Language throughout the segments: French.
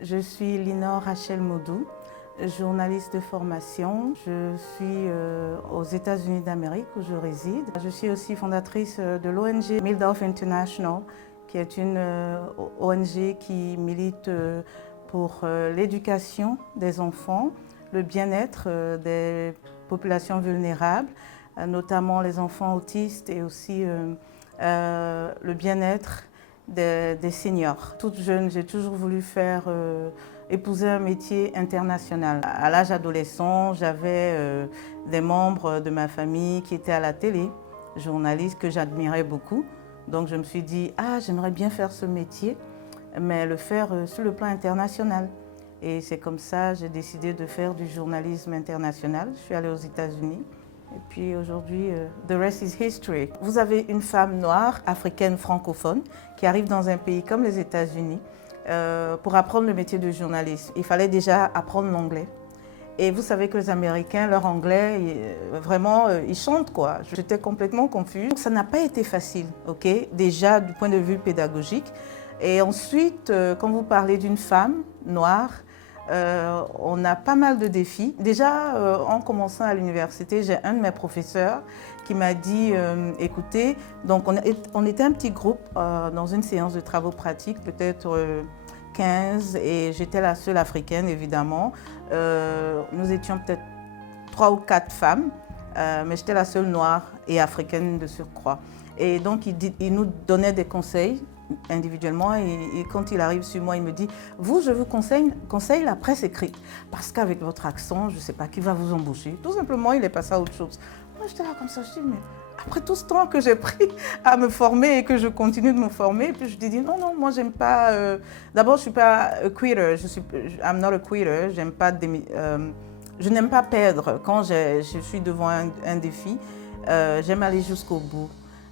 Je suis Linor Rachel Modou, journaliste de formation. Je suis aux États-Unis d'Amérique où je réside. Je suis aussi fondatrice de l'ONG Mildorf International, qui est une ONG qui milite pour l'éducation des enfants, le bien-être des populations vulnérables, notamment les enfants autistes et aussi le bien-être des seniors. Toute jeune, j'ai toujours voulu épouser un métier international. À l'âge adolescent, j'avais des membres de ma famille qui étaient à la télé, journalistes que j'admirais beaucoup. Donc je me suis dit, j'aimerais bien faire ce métier, mais le faire sur le plan international. Et c'est comme ça que j'ai décidé de faire du journalisme international. Je suis allée aux États-Unis. Et puis aujourd'hui, the rest is history. Vous avez une femme noire, africaine, francophone, qui arrive dans un pays comme les États-Unis pour apprendre le métier de journaliste. Il fallait déjà apprendre l'anglais. Et vous savez que les Américains, leur anglais, vraiment, ils chantent quoi. J'étais complètement confuse. Donc, ça n'a pas été facile, ok, déjà du point de vue pédagogique. Et ensuite, quand vous parlez d'une femme noire, on a pas mal de défis. Déjà, en commençant à l'université, j'ai un de mes professeurs qui m'a dit, écoutez, donc on était un petit groupe dans une séance de travaux pratiques, peut-être 15, et j'étais la seule africaine, évidemment. Nous étions peut-être 3 ou 4 femmes, mais j'étais la seule noire et africaine de surcroît. Et donc, il nous donnait des conseils individuellement et quand il arrive sur moi, il me dit « Vous, je vous conseille la presse écrite parce qu'avec votre accent, je ne sais pas qui va vous embaucher. » Tout simplement, il est passé à autre chose. Moi, j'étais là comme ça, je dis « Mais après tout ce temps que j'ai pris à me former et que je continue de me former, puis je lui dis « Non, moi, j'aime pas… D'abord, je ne suis pas quitter, I'm not a quitter, j'aime pas… je n'aime pas perdre. Quand je suis devant un défi, j'aime aller jusqu'au bout. »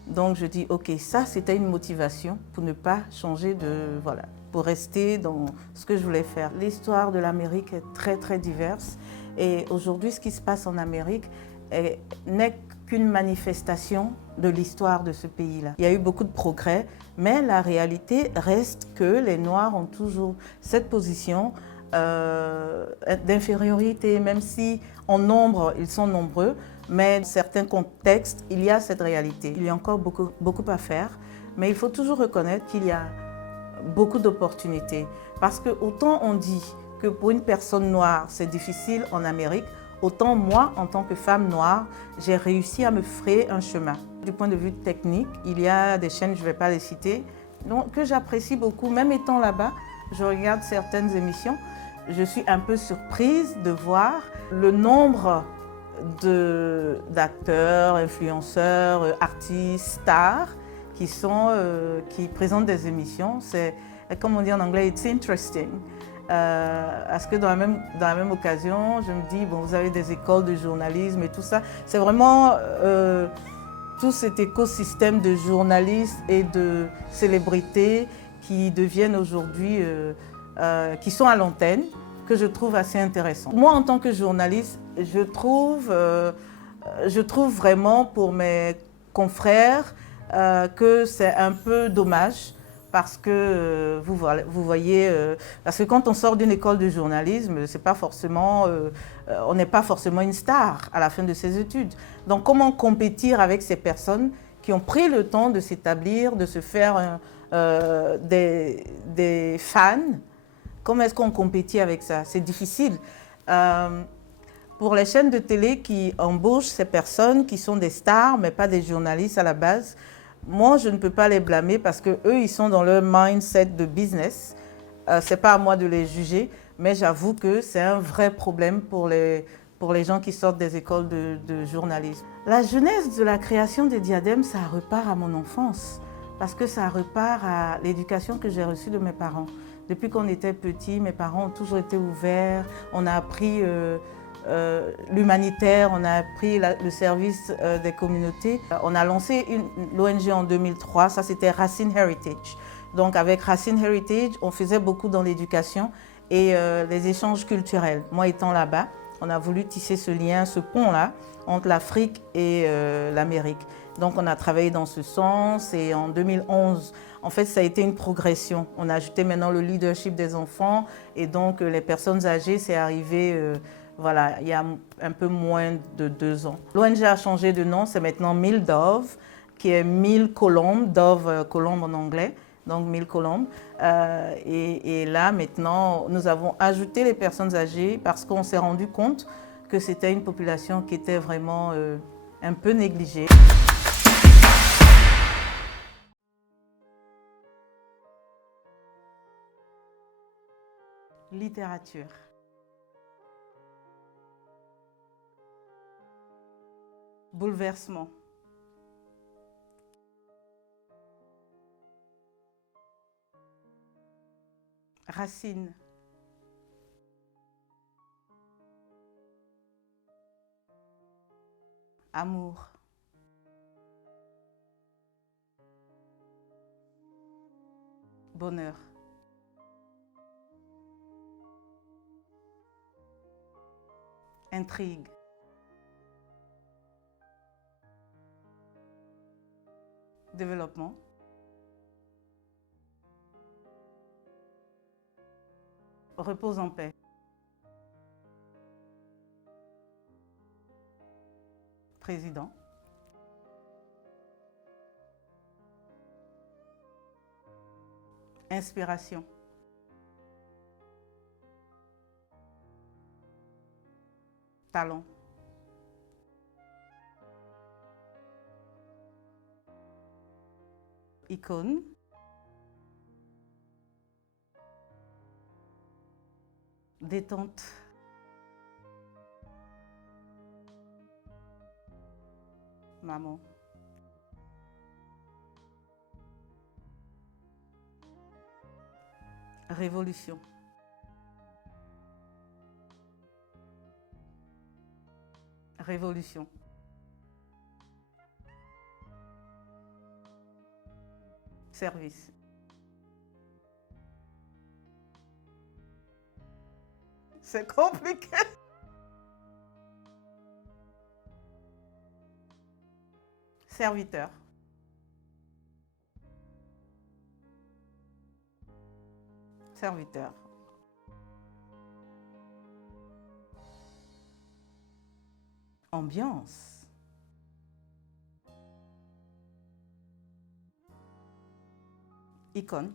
Donc je dis, ok, ça c'était une motivation pour ne pas changer pour rester dans ce que je voulais faire. L'histoire de l'Amérique est très très diverse et aujourd'hui ce qui se passe en Amérique n'est qu'une manifestation de l'histoire de ce pays-là. Il y a eu beaucoup de progrès, mais la réalité reste que les Noirs ont toujours cette position d'infériorité, même si en nombre ils sont nombreux. Mais dans certains contextes, il y a cette réalité. Il y a encore beaucoup à faire, mais il faut toujours reconnaître qu'il y a beaucoup d'opportunités. Parce que autant on dit que pour une personne noire, c'est difficile en Amérique, autant moi, en tant que femme noire, j'ai réussi à me frayer un chemin. Du point de vue technique, il y a des chaînes, je ne vais pas les citer, donc, que j'apprécie beaucoup. Même étant là-bas, je regarde certaines émissions, je suis un peu surprise de voir le nombre d'acteurs, influenceurs, artistes, stars qui présentent des émissions. C'est, comme on dit en anglais, it's interesting. Parce que dans la même occasion, je me dis, bon, vous avez des écoles de journalisme et tout ça. C'est vraiment tout cet écosystème de journalistes et de célébrités qui deviennent aujourd'hui, qui sont à l'antenne, que je trouve assez intéressant. Moi, en tant que journaliste, je trouve vraiment pour mes confrères que c'est un peu dommage parce que vous voyez, parce que quand on sort d'une école de journalisme, c'est pas forcément, on n'est pas forcément une star à la fin de ses études. Donc comment compétir avec ces personnes qui ont pris le temps de s'établir, de se faire des fans? Comment est-ce qu'on compétit avec ça? C'est difficile. Pour les chaînes de télé qui embauchent ces personnes qui sont des stars, mais pas des journalistes à la base, moi, je ne peux pas les blâmer parce qu'eux, ils sont dans leur mindset de business. Ce n'est pas à moi de les juger, mais j'avoue que c'est un vrai problème pour les gens qui sortent des écoles de journalisme. La genèse de la création des diadèmes, ça repart à mon enfance parce que ça repart à l'éducation que j'ai reçue de mes parents. Depuis qu'on était petits, mes parents ont toujours été ouverts. On a appris l'humanitaire, on a appris le service des communautés. On a lancé l'ONG en 2003, ça c'était Racine Heritage. Donc avec Racine Heritage, on faisait beaucoup dans l'éducation et les échanges culturels. Moi étant là-bas, on a voulu tisser ce lien, ce pont-là entre l'Afrique et l'Amérique. Donc on a travaillé dans ce sens et en 2011, En fait, ça a été une progression. On a ajouté maintenant le leadership des enfants et donc les personnes âgées, c'est arrivé voilà, il y a un peu moins de 2 ans. L'ONG a changé de nom, c'est maintenant 1000 Dove, qui est 1000 colombes, Dove colombe en anglais, donc 1000 colombes. Et là, maintenant, nous avons ajouté les personnes âgées parce qu'on s'est rendu compte que c'était une population qui était vraiment un peu négligée. Littérature. Bouleversement. Racine. Amour. Bonheur. Intrigue. Développement. Repose en paix. Président. Inspiration. Talent. Icône. Détente. Maman. Révolution. Révolution. Service. C'est compliqué. Serviteur. Serviteur. Ambiance. Icône.